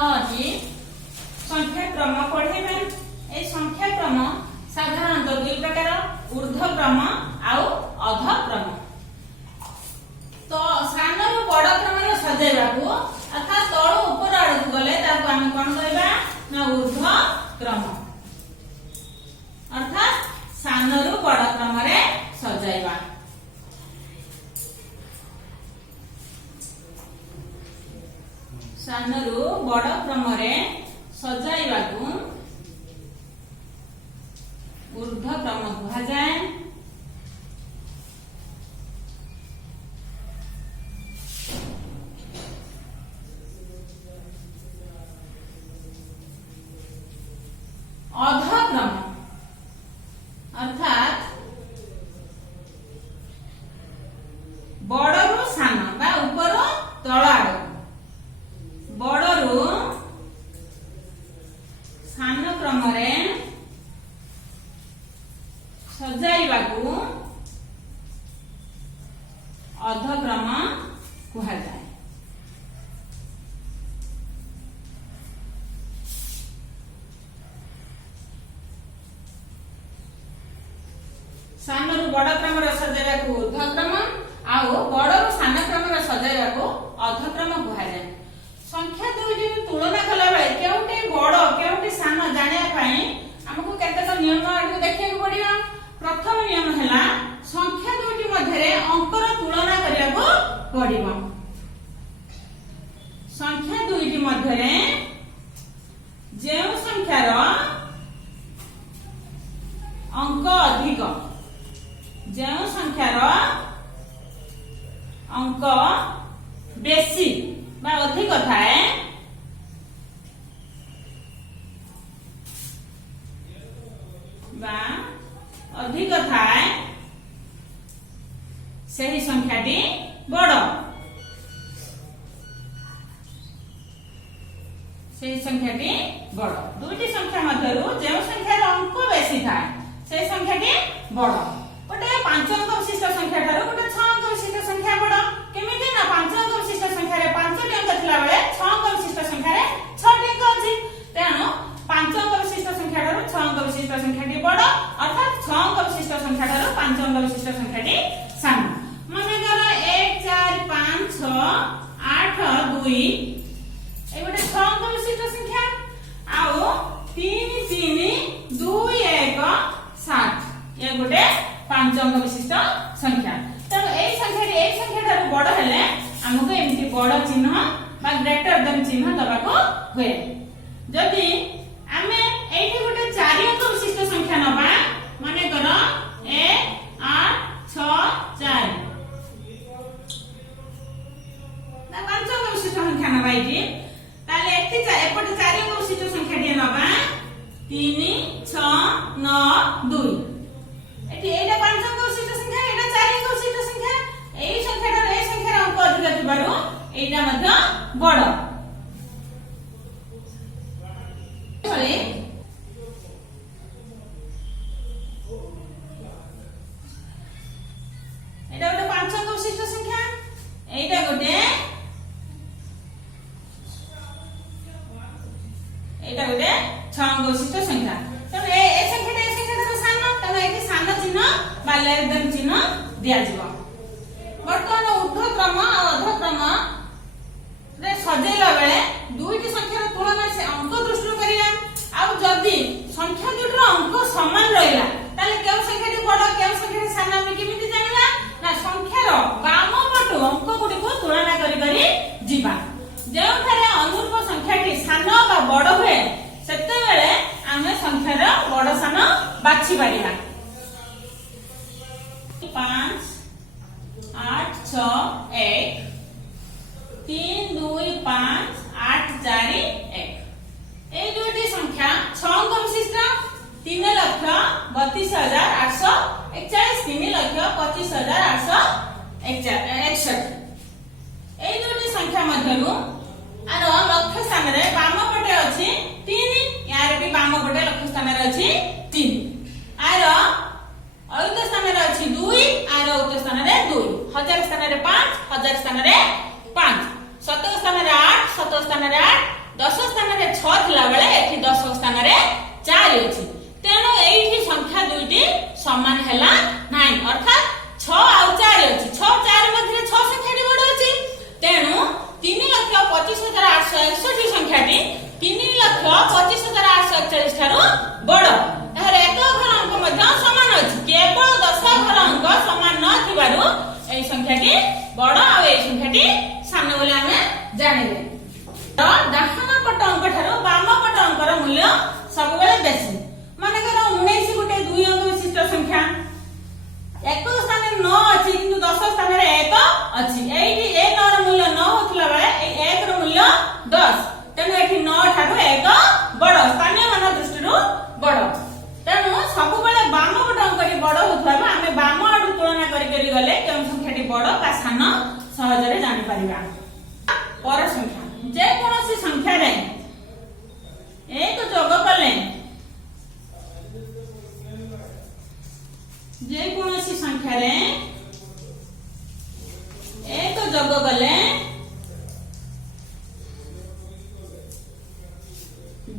আজি संख्याक्रम पढ़ेबा। ए संख्याक्रम साधारणतः दुई प्रकार, ऊर्ध्वक्रम आउ अधक्रम। तो सान रु बड़ क्रम रे सजेबा को अर्थात तळु ऊपर आडू गले ताको हम कोन कहबा ना ऊर्ध्वक्रम, अर्थात सान रु बड़ क्रम रे सजाइबा। सान रु बड़ क्रम रे सजाइबा को ऊर्ध्वक्रम कहा जाए। अधक्रम अर्थात बड़रू सान बा ऊपर तळ आड़, बड़रू सान क्रम रे सजाइबा को अधक्रम कहा जाए। सान रु बड़ क्रम रे सजाइबा को ऊर्ध्वक्रम आउ बड़रू सान क्रम रे सजाइबा को अधक्रम कहा जाए। संख्या दुईटी तुलना कला बेले केउटी बड़ केउटी सान जानिया पई हमकु केतेक नियम आडू देखिया पड़िबा। प्रथम नियम हैला संख्या दुईटी मध्य अंकर तुलना करिया पड़िबा। संख्या दुईटी मध्य जेउ संख्यार अंक अधिक, जेउ संख्यार अंक बेसी बा अधिक थाए बा अधिक थाए सही संख्याटी बड़, सही संख्याटी बड़। दुईटी संख्या मध्यरु जेउ संख्यार अंक बेसी थाए से संख्याटी बड़। गोटे 5 अंक विशिष्ट संख्या ठारो गोटे 6 अंक विशिष्ट संख्या बड़। केमिति ना 5 अंक विशिष्ट संख्या रे 5 टी अंक थिला बेले 6 अंक विशिष्ट संख्या रे 6 टी अंक अछि। तेनु 5 अंक विशिष्ट संख्या ठारो 6 अंक विशिष्ट संख्याटी बड़, अर्थात 6 अंक विशिष्ट संख्या ठारो 5 अंक विशिष्ट संख्याटी सान। माने कर 1 4 5 6 8 2 ए गोटे 6 अंक विशिष्ट संख्या आउ 3 3 2 1 7 ये गोटे 5 अंक विशिष्ट संख्या। तो ए संख्या ठारू बड़ हेले हमको एमती बड़ चिन्ह बा ग्रेटर देन चिन्ह दबाको हुए। जदि आमे एठी गोटे 4 अंक विशिष्ट संख्या नबा, माने कर 1 8 6 4 ना 5 अंक विशिष्ट संख्या नबा एठी, ताले एठी एपटे 4 अंक विशिष्ट संख्या डी नबा 3 6 9 2 एठी एटा 5 अंक विशिष्ट संख्या, एटा 4 अंक विशिष्ट संख्या। एई संख्याटा ए संख्यार अंक अधिक थिबारु एटा मध्य बड़। भले एटा गोटे 5 अंक विशिष्ट संख्या, एटा गोटे एटा गोटे 6 अंक विशिष्ट संख्या। तो ए संख्याटा सान, तनो एठी सान चिन्ह बा लेस देन चिन्ह दिया जिवो। वर्तमान ऊर्ध्वक्रम और अधक्रम रे सजेला बेले दुईटी संख्यार तुलना से अंक दृष्टि करिया। आ जदी संख्या दुईटर अंक समान रहिला ताले केउ संख्याटी बड़ केउ संख्याटी सान हम केमिति जानिबा ना संख्यार बाम पटु अंक गुडी को तुलना करी जिबा। जेउ थारे अनुरूप संख्याटी सान बा बड़ होए सेते बेले आमे संख्यार बड़ सान बाछि पारिबा। 5 8 6 1 3 2 5 8 4 1 ए दुईटी संख्या 6 अंक विशिष्ट 3,32,841 3,25,861 ए दुईटी संख्या मध्यरु आर लक्ष्य स्थान रे बाम पटे अछि 3, यार भी बाम पटे लक्ष्य स्थान रे अछि 3, आर अयुत स्थान रे अछि 2, आर उत स्थान रे 2, हजार स्थान रे 5, हजार स्थान रे 5, शतक स्थान रे 8, शतक स्थान रे 8, दश 4 अछि तेणु एठी संख्या दुईटी समान हैला नाही अर्थात 6 आ 4 अछि 6 4 मध्ये 6 संख्याटी बड़ अछि तेणु 3,25,861 संख्याटी 3,25,841 ठारू बड़ तार एक घर अंक मध्ये समान अछि केवल 10 घर अंक समान न थिबारु एई संख्याटी बड़ आ एई संख्याटी सान बोले हमें जानिले तो दाहिना पट अंक ठारू बाम पट अंकर मूल्य सब बेले बेसी माने कर 19 गुटे 2 अंक विशिष्ट संख्या एक स्थान में 9 अछि किंतु 10 स्थान में 1 अछि एठी ए 9 र मूल्य 9 होतला बेले ए 1 र मूल्य 10 तेनु एठी 9 ठारू 1 बड़ स्थानीय मान दृष्टि रु बड़ तेनु सब बेले बाम पट अंकटी बड़ होतबा हमें बाम आडू तुलना करी गले केम संख्याटी बड़ का सान सहजरे जानि परिबा पर संख्या जे कोनोसी संख्या रे एक जोग कले जे कोनोसी संख्या रे एक जोग कले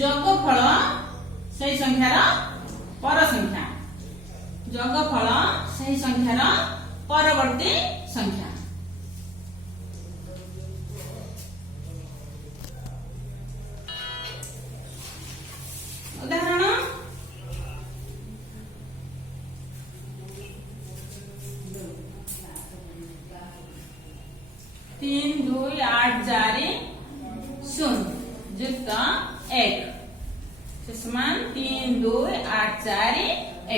जोगफल सही संख्यार पर संख्या जोगफल सही संख्यार परवर्ती संख्या उदाहरण 3 2 8 4 0 युक्त 1 समान 3 2 8 4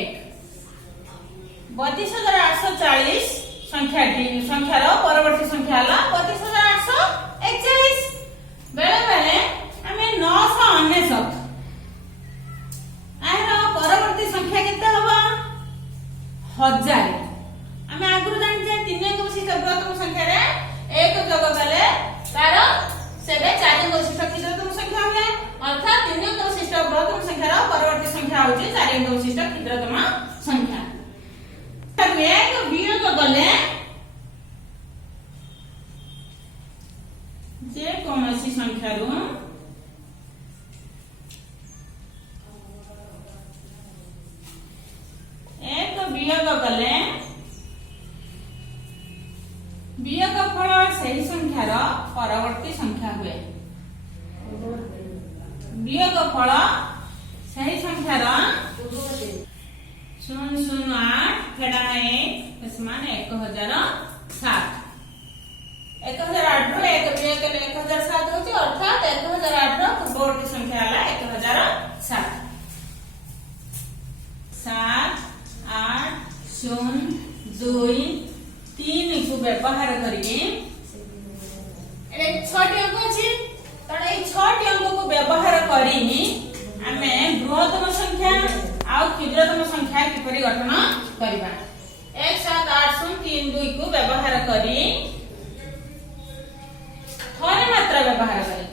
1 32,840 संख्यार परवर्ती संख्या हला 32,841 बेले बेले हमें 999 आरो परवर्ती संख्या केते हबा 1000 हमें आगुर जानि जे 3 अंक विशिष्ट बृहत्तम संख्या रे एक जोग कले तार सेबे 4 अंक विशिष्ट क्षुद्रतम संख्या हुए अर्थात 3 अंक विशिष्ट बृहत्तम संख्यार परवर्ती संख्या होची 4 अंक विशिष्ट क्षुद्रतम संख्या तब एक वियोग कले जे कोनोसी संख्या रु एक वियोग कले वियोगफल सही संख्यार परवर्ती संख्या हुए वियोगफल सही संख्यार 008 फेडा 1 समान 1007 1008 रो एक वियोग कले 1007 होची अर्थात 1008 रो पूर्ववर्ती संख्या हला 1007 7 8 0 2 3 को व्यवहार करिके ए 6 अंक अछि तण ए 6 अंक को व्यवहार करी हमें बृहत्तम संख्या आ क्षुद्रतम संख्या किपरि गठन करबा 1 7 8 0 3 2 को व्यवहार करी थरे मात्र व्यवहार करी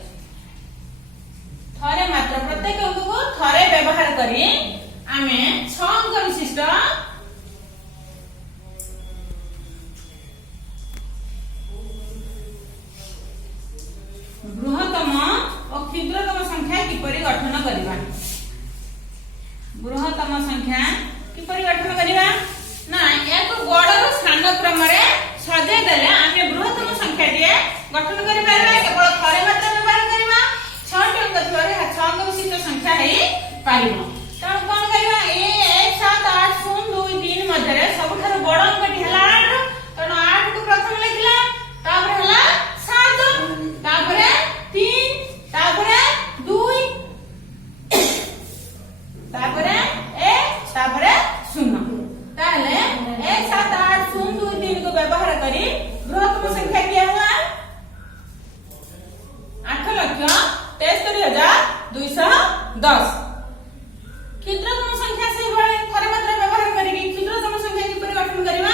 थरे मात्र प्रत्येक अंक को थरे व्यवहार करी हमें 6 अंक विशिष्ट बृहत्तम और क्षुद्रतम संख्या किपरि गठन करबा बृहत्तम संख्या किपरि गठन करबा ना एक बड़र स्थान क्रम रे सजे देले आमे बृहत्तम संख्या दिए गठन करि परबा केवल थरे मात्र व्यवहार करबा 6 अंक थरे 6 अंक विशिष्ट संख्या है पारिबो त कोन करबा ए 1 7 8 0 2 3 मध्ये रे सबठार बड़ अंकटी हला 8 तनो 8 को प्रथम लिखला तापर हला 7 तापर 3 तापर 2 तापर 1 तापर 0 ताले 1 7 8 0 2 3 को व्यवहार करी बृहत्तम संख्या किया हुआ 8,73,210 क्षुद्रतम संख्या से बड़े थरे मात्र व्यवहार करी क्षुद्रतम संख्या किपरि गठन करबा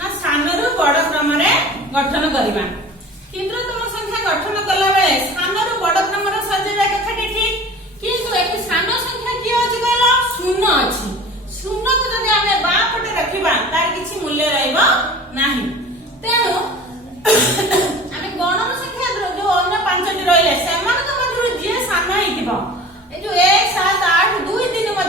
ना सानरु बड़ क्रम रे गठन करबा क्षुद्रतम संख्या गठन कला बेले सानरु बड़ क्रम रे सजेबा कथाटी ठीक किंतु एठी सान संख्या की अछि कहला 0 अछि 0 को जदि हमें बा पटे रखिबा तार किछि मूल्य रहइबो नाही तेनु हमें गणन संख्या जो अन्य पांचटी रहिले समान के मध्यरु जे सान हिथिबो ए जो 1 7 8 2 3 मध्ये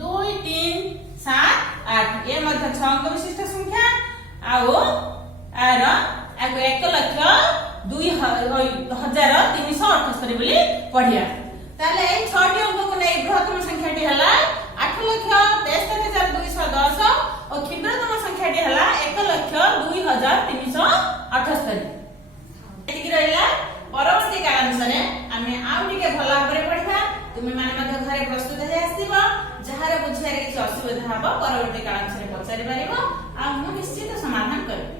2 3 7 8 ये मध्य 6 अंक विशिष्ट संख्या आउ आर आको 1,02,378 बोली पढ़िया ताले ए 6 टी अंक को नै बृहत्तम संख्या टी हला 8,63,210 और क्षुद्रतम संख्या टी हला 1,02,378 एतिकी रहला परवर्ती कालानुसारे आमे आउ टिके भला भाबरे पढ़िबा तुमे माने मध्य घरे प्रस्तुत हे आसीबो जहारे बुझियारे किछ असुविधा हबो परवर्ती कालानुसारे पचारि परिबो आ मु निश्चित समाधान करबी।